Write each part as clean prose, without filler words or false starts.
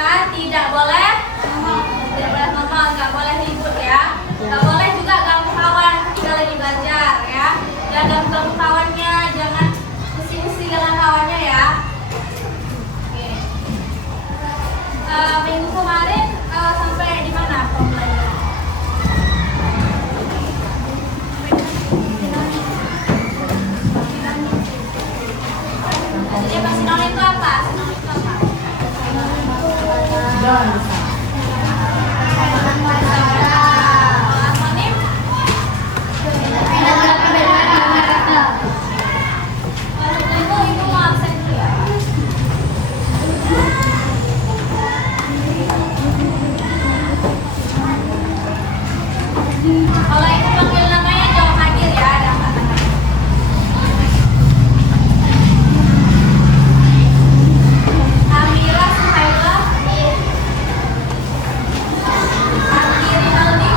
Kan tidak boleh ngomong, nggak boleh ribut ya. Nggak boleh juga ganggu kawan ketika lagi belajar ya. Jangan ganggu kawannya, jangan usi-usi dengan kawannya ya. Oke. Minggu kemarin sampai di mana pembelajaran? Jadi sinonим itu apa? Sinonim itu apa? Anonim? Itu mau absen dulu ya. Kalau itu panggil namanya jawab hadir ya, ada kata-kata. Amira Suhaila, Andi Rinaldi,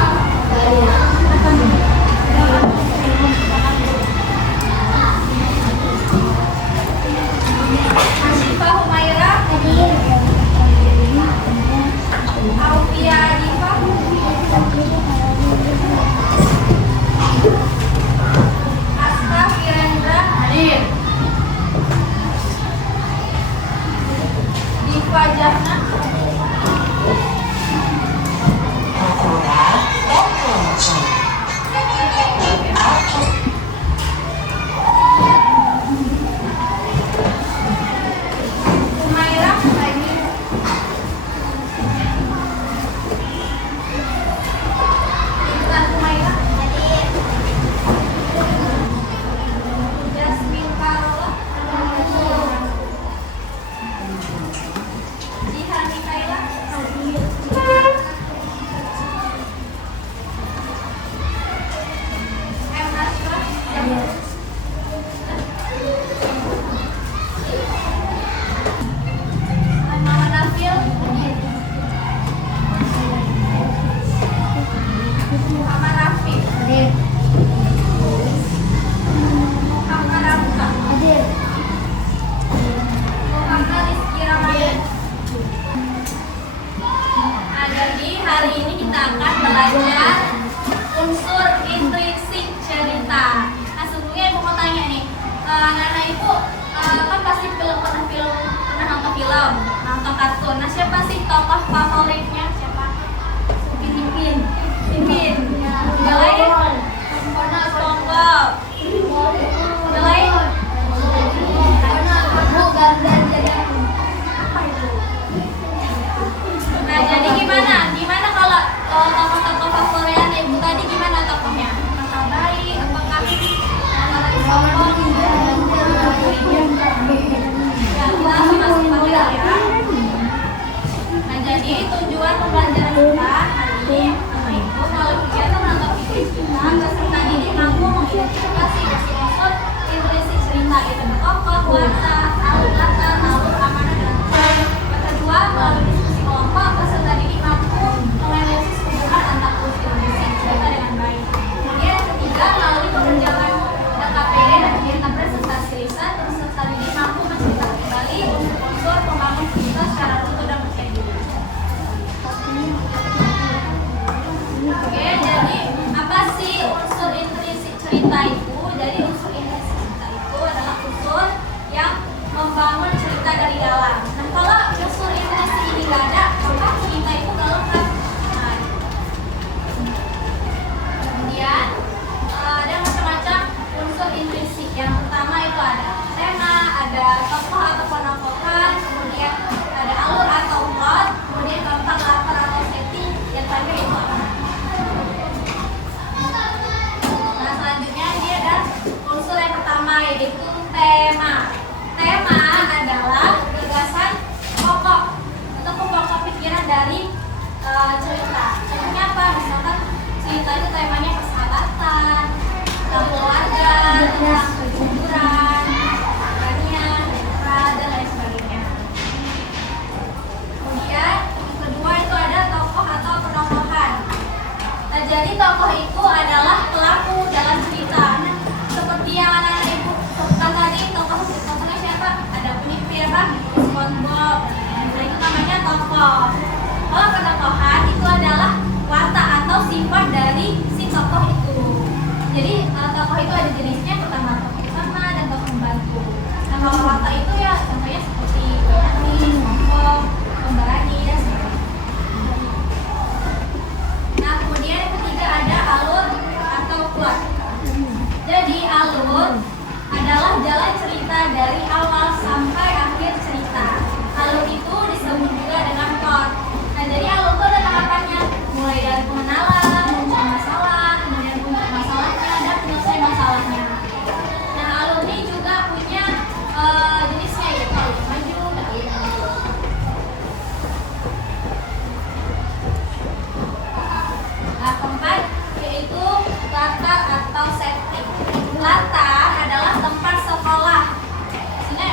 Asyifa Humaira, Alfia Diva, Asta Virendra, Diva Jahna, Humaira, Intan Humaira, Jasmine Carola, Jihan Mikaela, M. Nasra, Muhammad Nafil, Muhammad Rafi, Muhammad Ramka, Muhammad Rizky Ramadan. Nah, jadi hari ini kita akan belajar unsur intuisi cerita. Nah, sebelumnya ibu mau tanya nih, anak-anak ibu kan pasti pernah nonton film, nonton kartun. Nah, siapa sih tokoh favoritnya? Siapa? Pipin. Yang lain? SpongeBob. Yang lain? Apa itu? Nah, jadi gimana? Gimana kalau tokoh-tokoh favoritnya ibu tadi gimana tokohnya? Apakah baik? Apakah sombong? Ya, kita masih panggil ya. Nah, jadi tujuan pembelajaran kita hari ini yang pertama itu kalau kegiatan atau fikih kita peserta didik mampu mengidentifikasi unsur intuisi cerita itu tokoh, warna, alur latar, alur amanah dan tujuan. Yang kedua, melalui diskusi kelompok peserta didik mampu menganalisis hubungan antara unsur intuisi cerita dengan baik. Kemudian yang ketiga, melalui pekerjaan KPD dan kegiatan presentasi riset, peserta didik mampu menceritakan kembali unsur pembangun cerita secara utuh dan percaya diri. Oke, jadi apa sih unsur intuisi cerita itu? Jadi unsur intuisi cerita itu adalah unsur yang membangun cerita dari dalam. Nah, kalau unsur intuisi ini nggak ada, maka cerita itu nggak lengkap. Nah, kemudian ada macam-macam unsur intuisi. Yang pertama itu ada tema, ada tokoh atau penampilan, kemudian ada alur atau plot, kemudian tempat, latar atau setting, yang terakhir itu apa? Nah, selanjutnya ini ada unsur yang pertama yaitu tema. Tema adalah gagasan pokok atau pokok pikiran dari cerita. Contohnya apa? Misalkan cerita itu temanya persahabatan, tentang keluarga, tentang kejujuran, keberanian, dan lain sebagainya. Kemudian yang kedua itu ada tokoh atau penokohan. Nah, jadi tokoh itu adalah pelaku dalam cerita. Seperti yang anak-anak ibu sebutkan tadi, tokohnya siapa? Ada pemimpin apa? SpongeBob. Nah, itu namanya tokoh. tokoh itu ada jenisnya, pertama tokoh utama dan tokoh pembantu. Nah kalau latar itu ya contohnya seperti Penyanyi, Tokoh, Pemberani dan sebagainya. Nah kemudian yang ketiga ada alur atau plot. Jadi alur adalah jalan cerita dari awal sampai akhir cerita. Alur itu disebut juga dengan plot. Nah jadi alur itu ada tahapannya, mulai dari pengenalan, muncul masalah, kemudian puncak masalahnya dan penyelesaian masalahnya. Nah alur ini juga punya jenisnya, yaitu alur maju dan alur mundur. Nah keempat yaitu latar atau setting. Latar adalah tempat sekolah. Maksudnya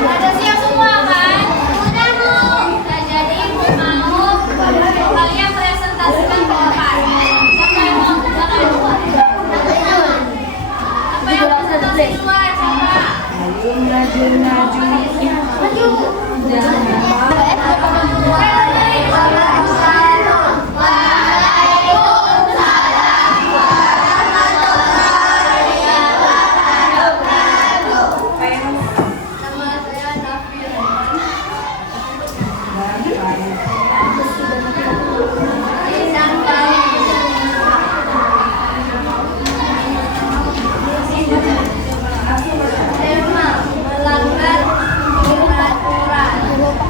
Ada siap semua kan? Udah Bu. Nah, jadi Bu mau kalian presentasikan ke depan. Siapa yang mau silakan. Siapa yang presentasi duluan? Siapa? Tema melanggar peraturan.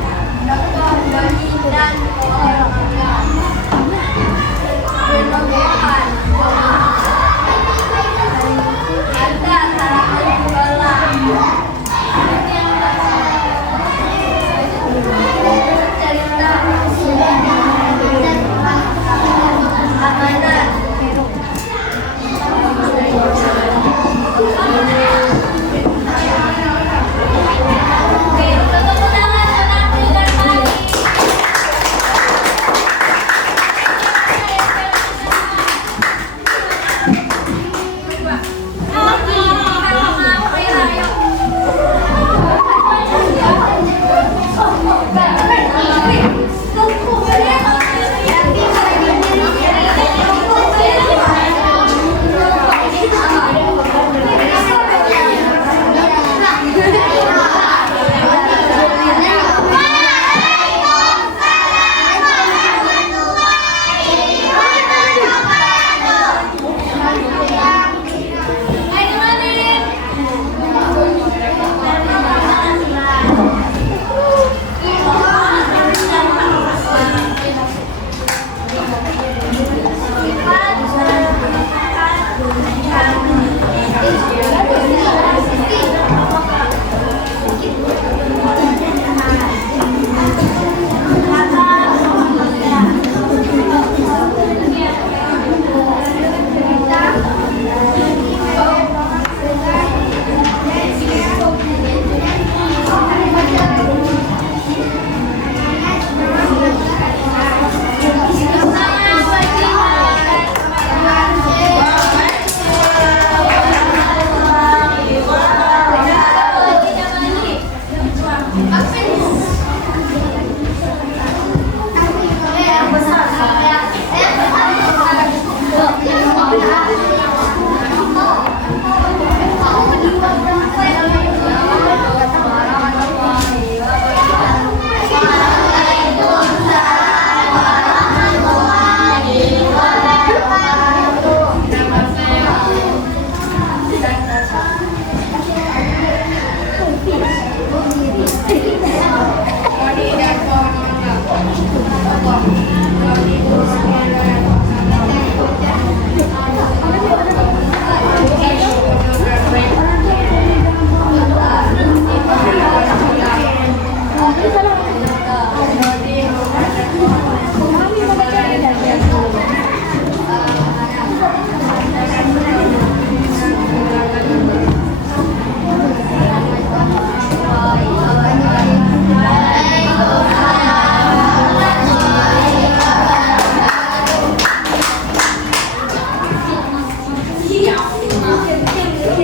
Assalamualaikum warahmatullahi wabarakatuh.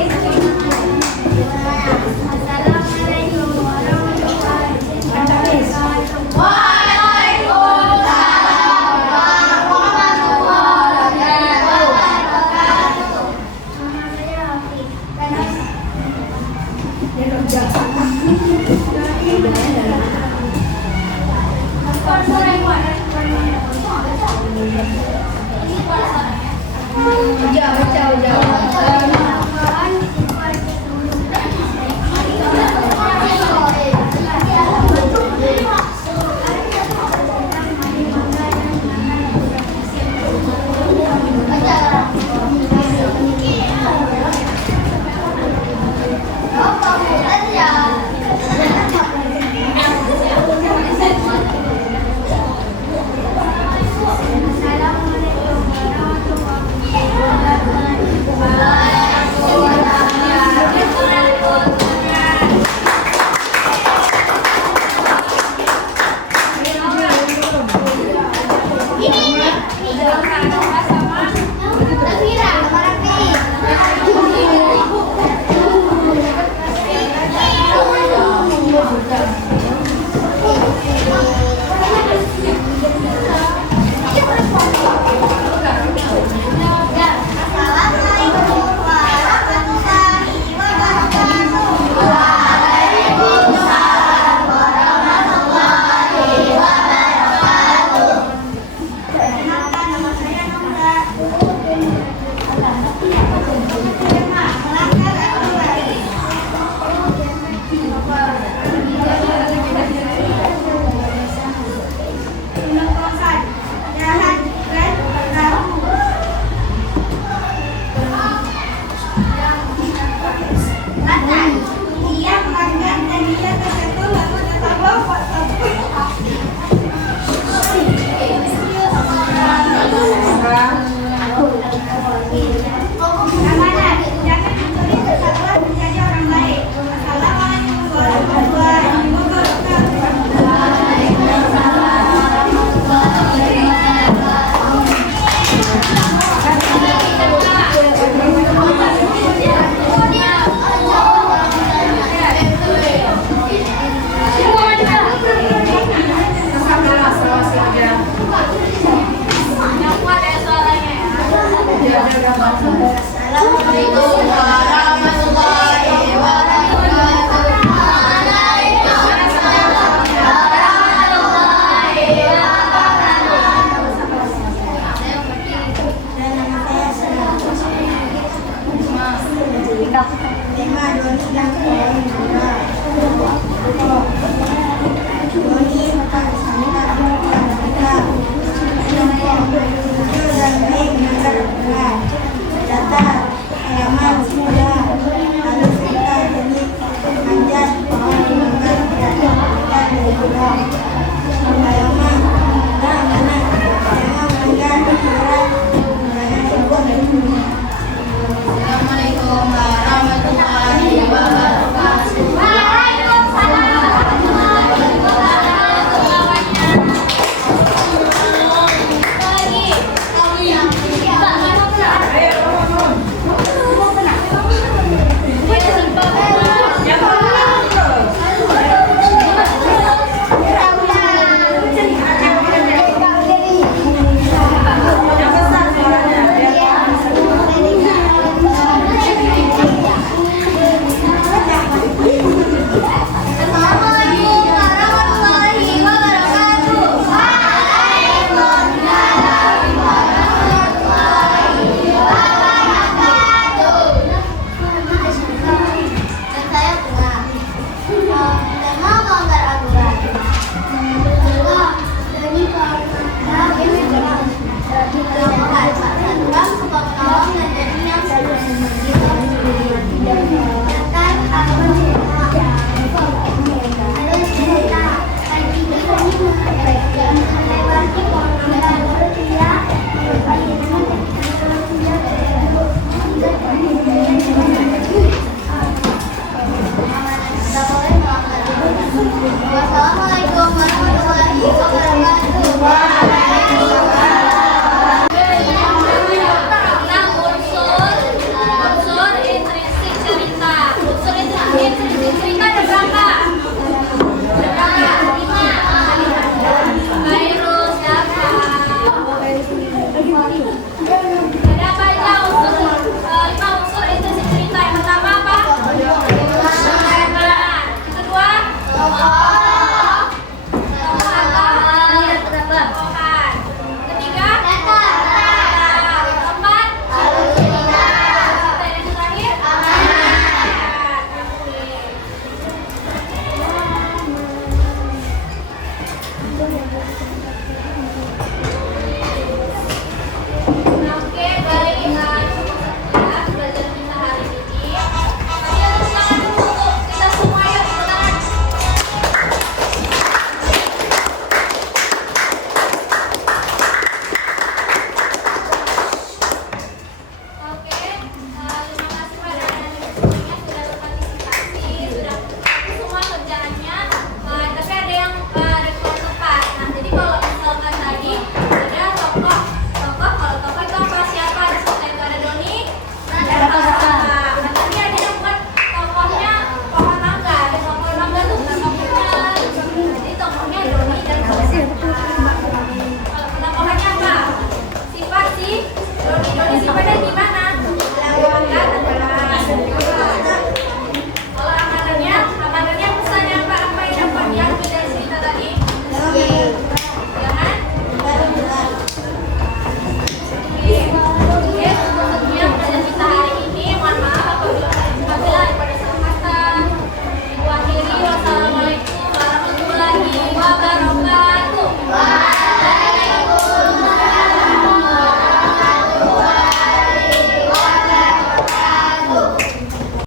Tema 2 sudah